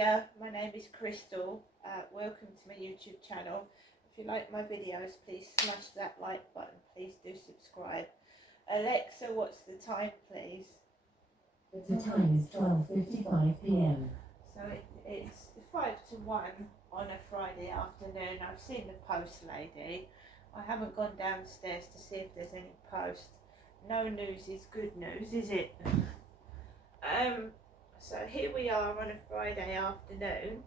Hiya, my name is Crystal. Welcome to my YouTube channel. If you like my videos, please smash that like button. Please do subscribe. Alexa, what's the time, please? The time is 12:55 p.m. So it's 5 to 1 on a Friday afternoon. I've seen the post lady. I haven't gone downstairs to see if there's any post. No news is good news, is it? So here we are on a Friday afternoon.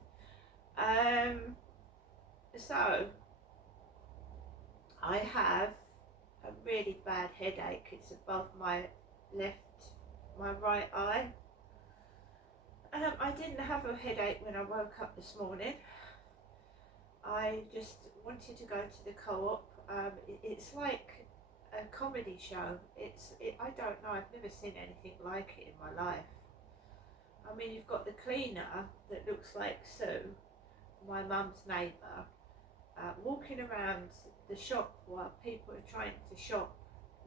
So I have a really bad headache. It's above my right eye. I didn't have a headache when I woke up this morning. I just wanted to go to the co-op. It's like a comedy show. I don't know, I've never seen anything like it in my life. I mean, you've got the cleaner that looks like Sue, my mum's neighbour, walking around the shop while people are trying to shop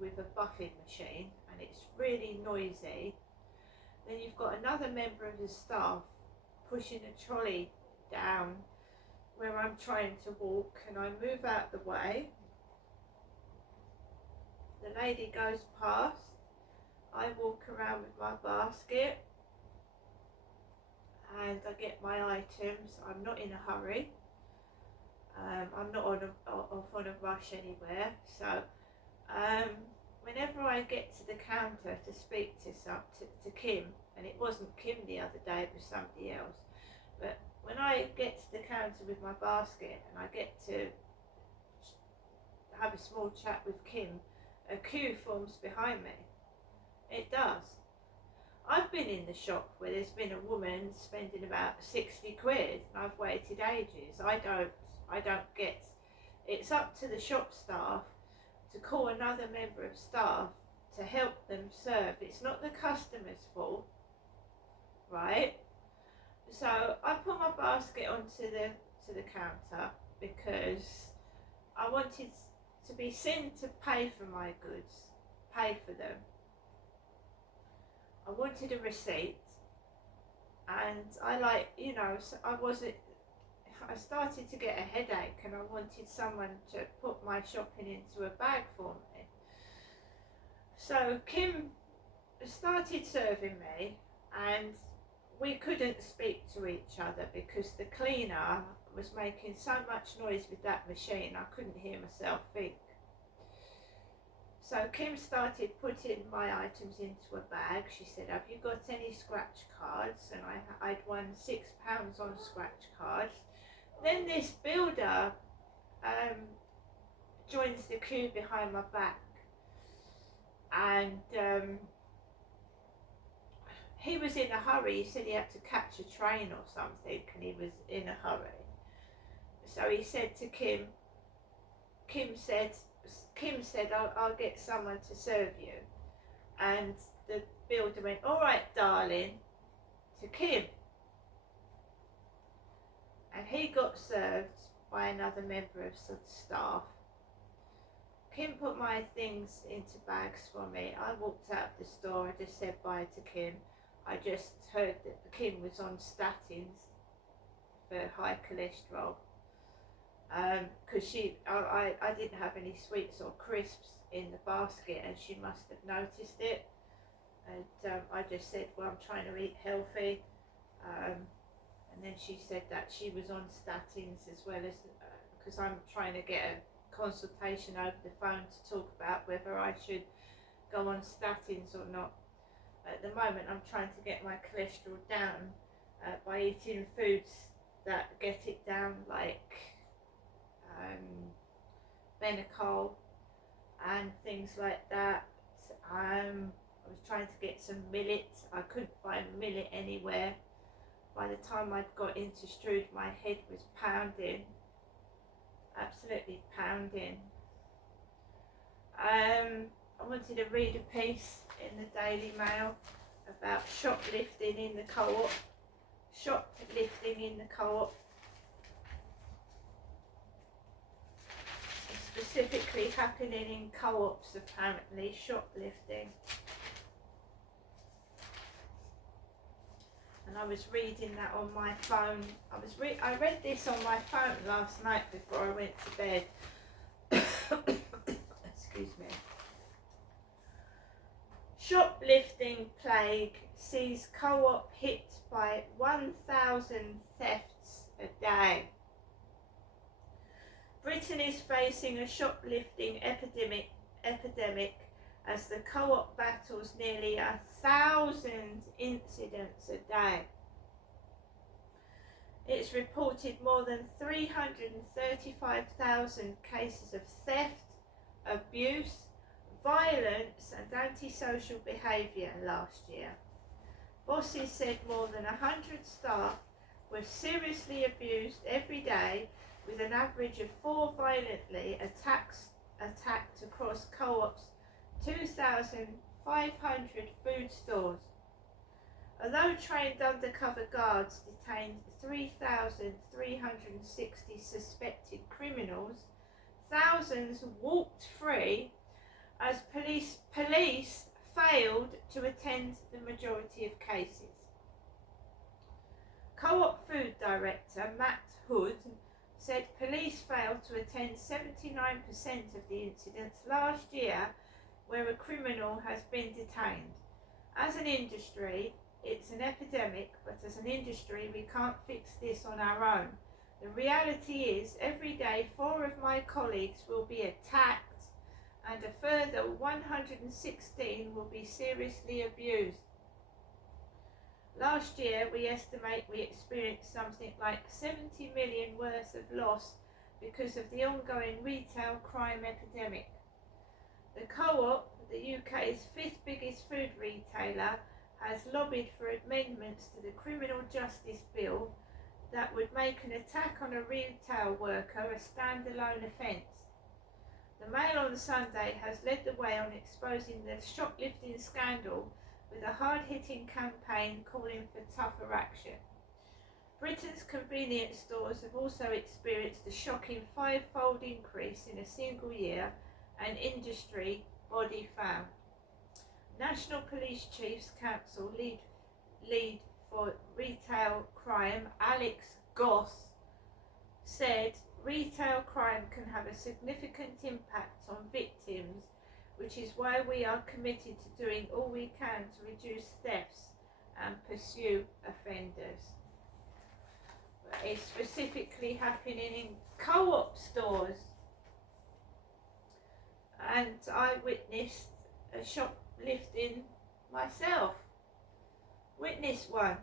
with a buffing machine, and it's really noisy. Then you've got another member of the staff pushing a trolley down where I'm trying to walk, and I move out the way. The lady goes past. I walk around with my basket and I get my items. I'm not in a hurry. I'm not off on a rush anywhere. So whenever I get to the counter to speak to Kim, and it wasn't Kim the other day, it was somebody else, but when I get to the counter with my basket and I get to have a small chat with Kim, a queue forms behind me. It does. I've been in the shop where there's been a woman spending about 60 quid and I've waited ages. I don't get. It's up to the shop staff to call another member of staff to help them serve. It's not the customer's fault, right? So I put my basket onto the counter because I wanted to be seen to pay for my goods, pay for them. I wanted a receipt, and I started to get a headache, and I wanted someone to put my shopping into a bag for me. So Kim started serving me, and we couldn't speak to each other because the cleaner was making so much noise with that machine I couldn't hear myself think. So Kim started putting my items into a bag. She said, "Have you got any scratch cards?" And I'd won £6 on scratch cards. Then this builder joins the queue behind my back, and he was in a hurry. He said he had to catch a train or something, and he was in a hurry. So he said to Kim said, I'll get someone to serve you. And the builder went, "All right, darling," to Kim. And he got served by another member of staff. Kim put my things into bags for me. I walked out of the store. I just said bye to Kim. I just heard that Kim was on statins for high cholesterol. Because I didn't have any sweets or crisps in the basket, and she must have noticed it. And I just said, "Well, I'm trying to eat healthy." And then she said that she was on statins as well, as because I'm trying to get a consultation over the phone to talk about whether I should go on statins or not. At the moment, I'm trying to get my cholesterol down by eating foods that get it down, like Benacol and things like that. I was trying to get some millet. I couldn't find millet anywhere. By the time I'd got into Strood, my head was pounding, absolutely pounding. I wanted to read a piece in the Daily Mail about shoplifting in the co-op. Shoplifting in the co-op. Specifically happening in co-ops, apparently, shoplifting. and I was reading that on my phone. I read this on my phone last night before I went to bed. Excuse me. Shoplifting plague sees co-op hit by 1,000 thefts a day. Britain is facing a shoplifting epidemic as the co-op battles nearly 1,000 incidents a day. It's reported more than 335,000 cases of theft, abuse, violence and antisocial behaviour last year. Bosses said more than 100 staff were seriously abused every day, with an average of 4 violently attacked across co-op's 2,500 food stores. Although trained undercover guards detained 3,360 suspected criminals, thousands walked free as police failed to attend the majority of cases. Co-op food director Matt Hood said police failed to attend 79% of the incidents last year where a criminal has been detained. As an industry, it's an epidemic, but as an industry we can't fix this on our own. The reality is every day 4 of my colleagues will be attacked and a further 116 will be seriously abused. Last year, we estimate we experienced something like 70 million worth of loss because of the ongoing retail crime epidemic. The Co-op, the UK's 5th biggest food retailer, has lobbied for amendments to the Criminal Justice Bill that would make an attack on a retail worker a standalone offence. The Mail on Sunday has led the way on exposing the shoplifting scandal with a hard-hitting campaign calling for tougher action. Britain's convenience stores have also experienced a shocking 5-fold increase in a single year, an industry body found. National Police Chiefs Council lead for retail crime, Alex Goss, said retail crime can have a significant impact on victims, which is why we are committed to doing all we can to reduce thefts and pursue offenders. It's specifically happening in co-op stores, and I witnessed a shoplifting myself. Witnessed one,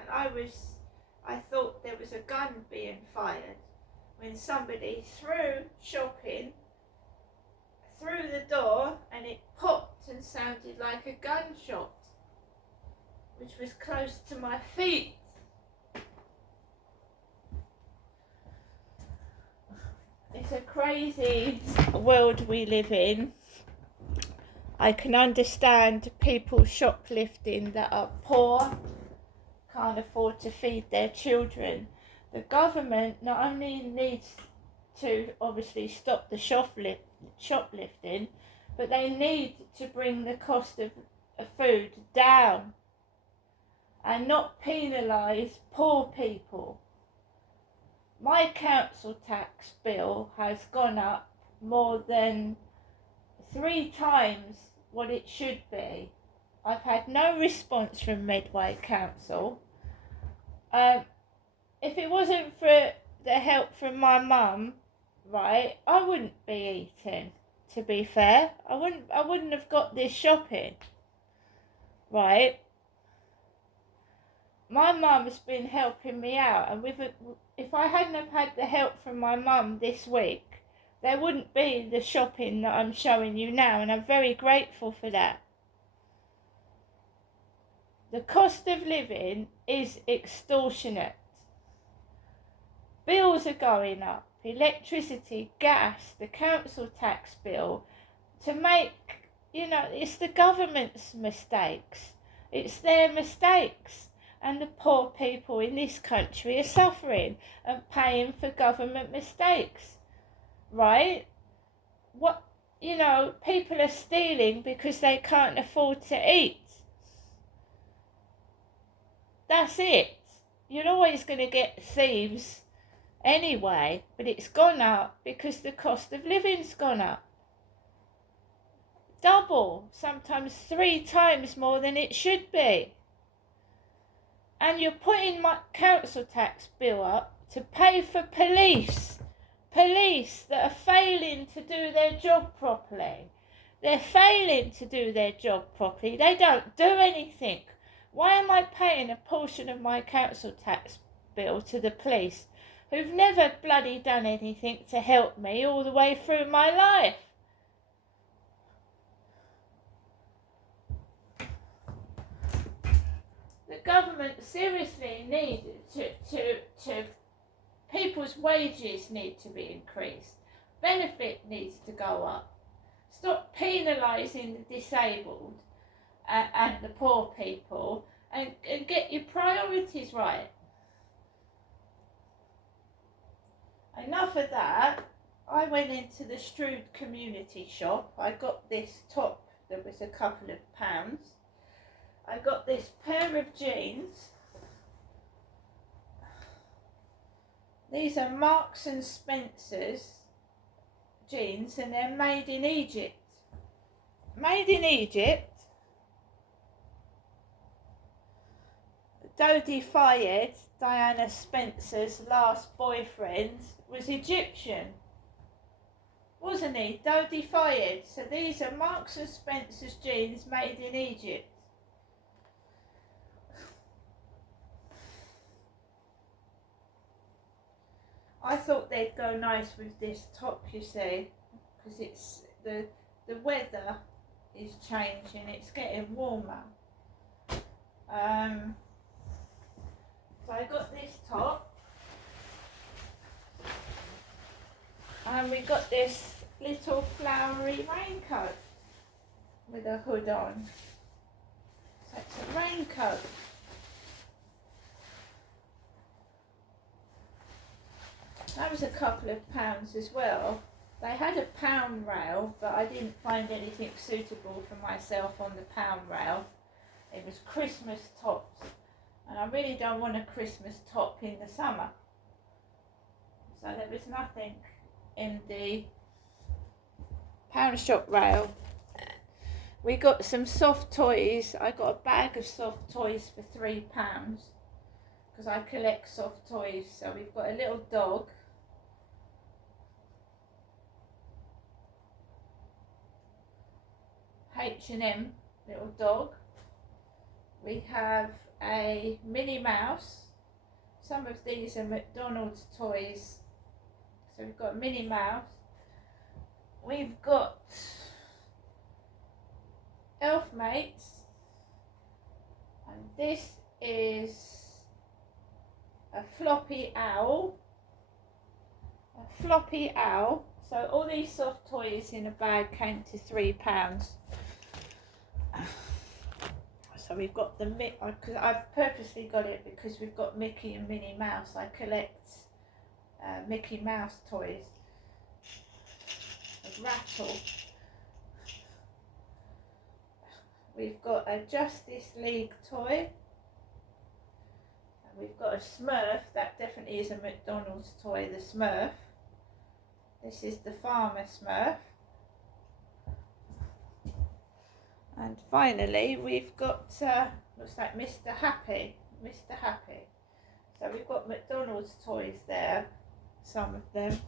and I thought there was a gun being fired when somebody threw shopping through the door, and it popped and sounded like a gunshot, which was close to my feet. It's a crazy world we live in. I can understand people shoplifting that are poor, can't afford to feed their children. The government not only needs to obviously stop the shoplifting, but they need to bring the cost of food down and not penalise poor people. My council tax bill has gone up more than 3 times what it should be. I've had no response from Medway Council. If it wasn't for the help from my mum, right, I wouldn't be eating, to be fair. I wouldn't have got this shopping, right? My mum's been helping me out, and if I hadn't have had the help from my mum this week, there wouldn't be the shopping that I'm showing you now, and I'm very grateful for that. The cost of living is extortionate. Bills are going up, electricity, gas, the council tax bill, to make, it's the government's mistakes. It's their mistakes. And the poor people in this country are suffering and paying for government mistakes, right? People are stealing because they can't afford to eat. that's it. You're always going to get thieves anyway, but it's gone up because the cost of living's gone up. Double, sometimes 3 times more than it should be. And you're putting my council tax bill up to pay for police that are failing to do their job properly. They're failing to do their job properly. They don't do anything. Why am I paying a portion of my council tax bill to the police who've never bloody done anything to help me all the way through my life? The government seriously needs to people's wages need to be increased. Benefit needs to go up. Stop penalising the disabled and the poor people and get your priorities right. Enough of that. I went into the Strood community shop. I got this top that was a couple of pounds. I got this pair of jeans. These are Marks and Spencer's jeans and they're made in Egypt. Made in Egypt. Dodi Fayed, Diana Spencer's last boyfriend, was Egyptian, wasn't he? Dodi Fayed. So these are Marks and Spencer's jeans made in Egypt. I thought they'd go nice with this top, you see, because it's the weather is changing, it's getting warmer. So I got this top, and we got this little flowery raincoat with a hood on. So it's a raincoat. That was a couple of pounds as well. They had a pound rail, but I didn't find anything suitable for myself on the pound rail. It was Christmas tops, and I really don't want a Christmas top in the summer. So there was nothing in the pound shop rail. We got some soft toys. I got a bag of soft toys for £3 because I collect soft toys. So we've got a little dog. H&M little dog. We have a Minnie Mouse. Some of these are McDonald's toys. So we've got Minnie Mouse. We've got Elf Mates. And this is a floppy owl. A floppy owl. So all these soft toys in a bag came to £3. So we've got the because I've purposely got it because we've got Mickey and Minnie Mouse. I collect Mickey Mouse toys. A rattle. We've got a Justice League toy. And we've got a Smurf. That definitely is a McDonald's toy, the Smurf. This is the Farmer Smurf. And finally, we've got, looks like Mr. Happy. Mr. Happy. So we've got McDonald's toys there, some of them,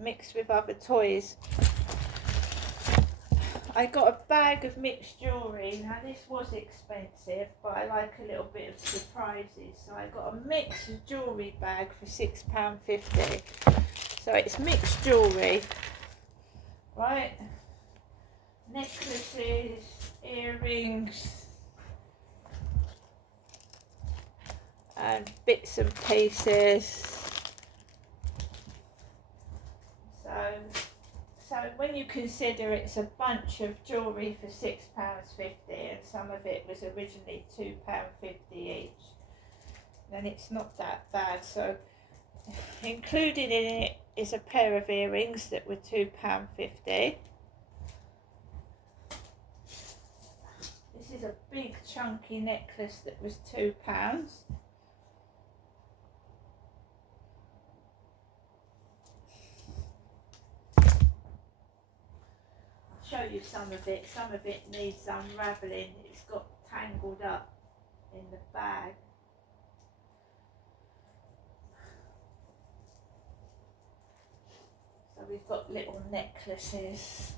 mixed with other toys. I got a bag of mixed jewellery. Now this was expensive, but I like a little bit of surprises. So I got a mixed jewellery bag for £6.50. So it's mixed jewellery, right? Necklaces, earrings, and bits and pieces. So when you consider it's a bunch of jewellery for £6.50 and some of it was originally £2.50 each, then it's not that bad. So included in it is a pair of earrings that were £2.50. This is a big chunky necklace that was £2. show you some of it. Some of it needs unravelling. It's got tangled up in the bag. So we've got little necklaces.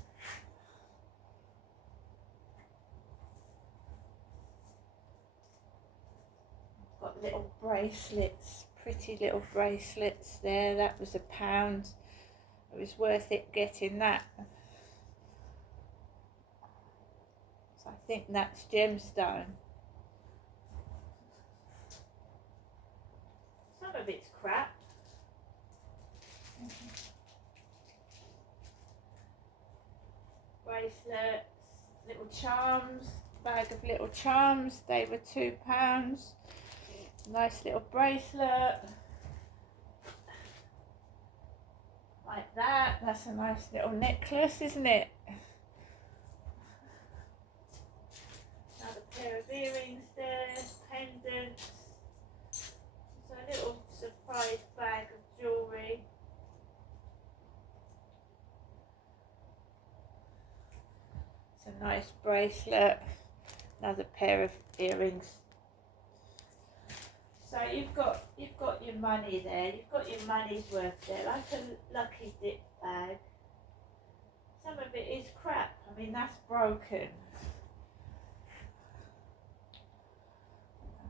Got little bracelets, pretty little bracelets there. That was £1. It was worth it getting that. So I think that's gemstone. Some of it's crap. Bracelets, little charms, bag of little charms. They were £2. Nice little bracelet. Like that. That's a nice little necklace, isn't it? Another pair of earrings there, pendants. So a little surprise bag of jewellery. It's a nice bracelet. Another pair of earrings. So you've got your money there. You've got your money's worth there, like a lucky dip bag. Some of it is crap. I mean, that's broken.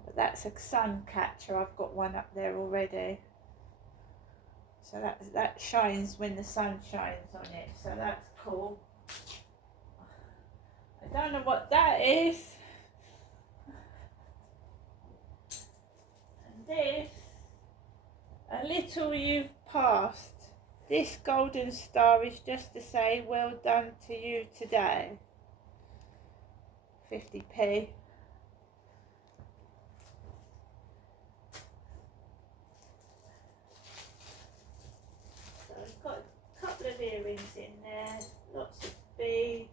But that's a sun catcher. I've got one up there already. So that shines when the sun shines on it. So that's cool. I don't know what that is. And this, a little you've passed. This golden star is just to say well done to you today. 50p. So I've got a couple of earrings in there, lots of beads,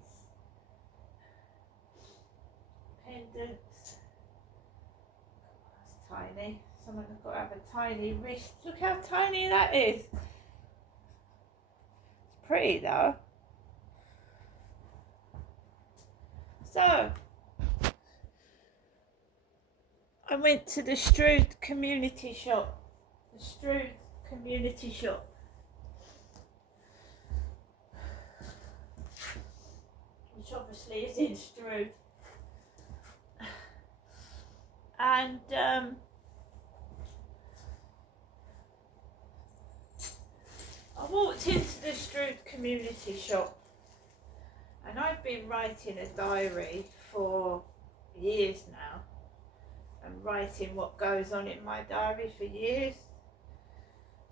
pendants. That's tiny. Someone's got to have a tiny wrist. Look how tiny that is. It's pretty though. So I went to the Strood community shop. The Strood community shop. Which obviously is in Strood. And I walked into the Strood community shop, and I've been writing a diary for years now, and writing what goes on in my diary for years.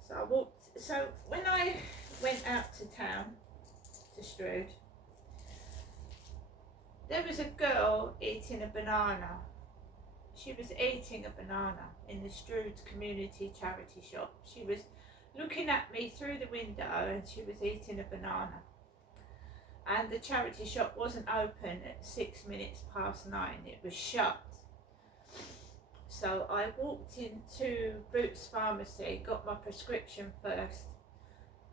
So when I went out to town, to Strood, there was a girl eating a banana. She was eating a banana in the Strood community charity shop. She was looking at me through the window and she was eating a banana. And the charity shop wasn't open at 9:06. It was shut. So I walked into Boots Pharmacy, got my prescription first,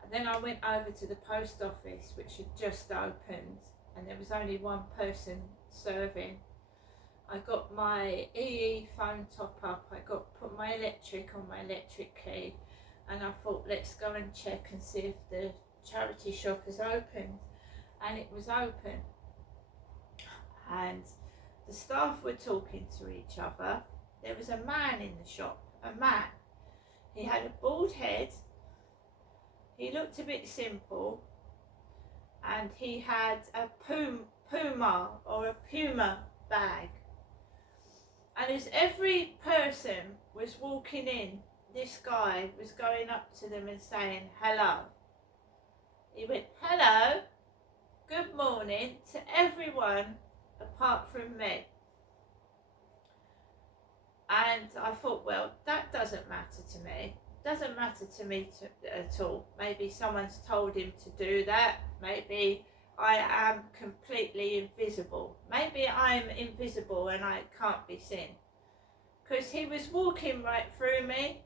and then I went over to the post office, which had just opened, and there was only one person serving. I got my EE phone top up, put my electric on my electric key, and I thought, let's go and check and see if the charity shop is open. And it was open. And the staff were talking to each other. There was a man in the shop, a man. He had a bald head. He looked a bit simple. And he had a Puma bag. And as every person was walking in, this guy was going up to them and saying, hello. He went, hello, good morning to everyone apart from me. And I thought, well, that doesn't matter to me. Doesn't matter to me at all. Maybe someone's told him to do that. Maybe I am completely invisible. Maybe I'm invisible and I can't be seen. Because he was walking right through me,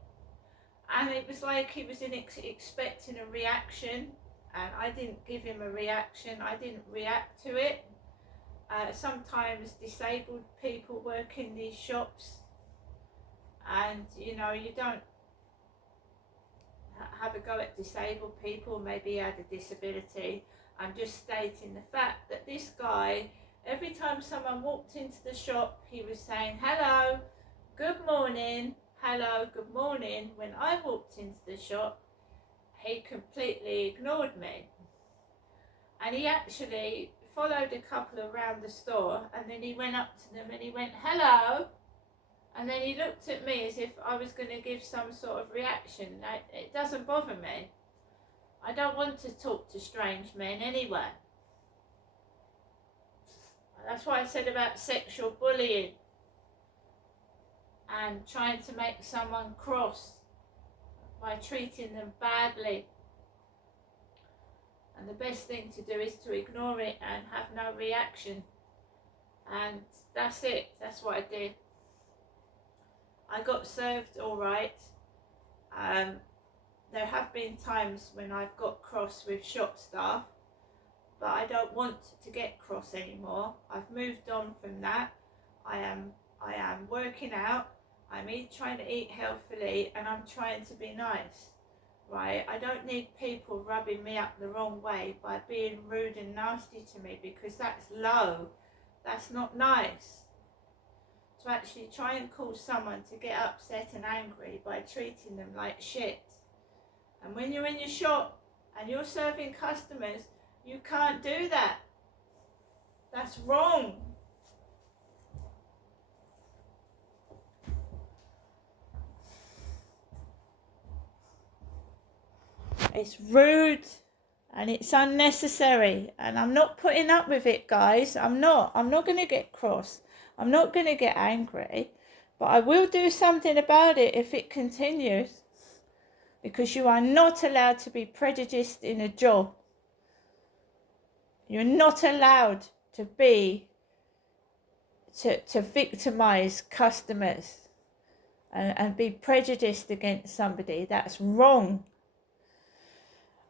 and it was like he was expecting a reaction. and I didn't give him a reaction. I didn't react to it. Sometimes disabled people work in these shops, and you know, you don't have a go at disabled people. Maybe he had a disability. I'm just stating the fact that this guy, every time someone walked into the shop, he was saying hello, good morning, hello, good morning. When I walked into the shop, he completely ignored me, and he actually followed a couple around the store, and then he went up to them and he went hello, and then he looked at me as if I was going to give some sort of reaction. It doesn't bother me. I don't want to talk to strange men anyway. That's why I said about sexual bullying and trying to make someone cross by treating them badly. And the best thing to do is to ignore it and have no reaction. And that's it. That's what I did. I got served all right. There have been times when I've got cross with shop staff, but I don't want to get cross anymore. I've moved on from that. I am working out. I'm trying to eat healthily, and I'm trying to be nice, right? I don't need people rubbing me up the wrong way by being rude and nasty to me, because that's low. That's not nice. To actually try and cause someone to get upset and angry by treating them like shit. And when you're in your shop and you're serving customers, you can't do that. That's wrong. It's rude and it's unnecessary, and I'm not putting up with it, guys. I'm not going to get cross. I'm not going to get angry, but I will do something about it if it continues. Because you are not allowed to be prejudiced in a job. You're not allowed to victimize customers and be prejudiced against somebody. That's wrong.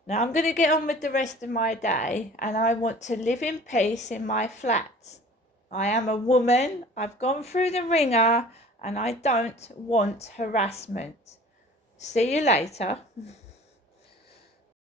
Now I'm going to get on with the rest of my day, and I want to live in peace in my flat. I am a woman. I've gone through the ringer, and I don't want harassment. See you later.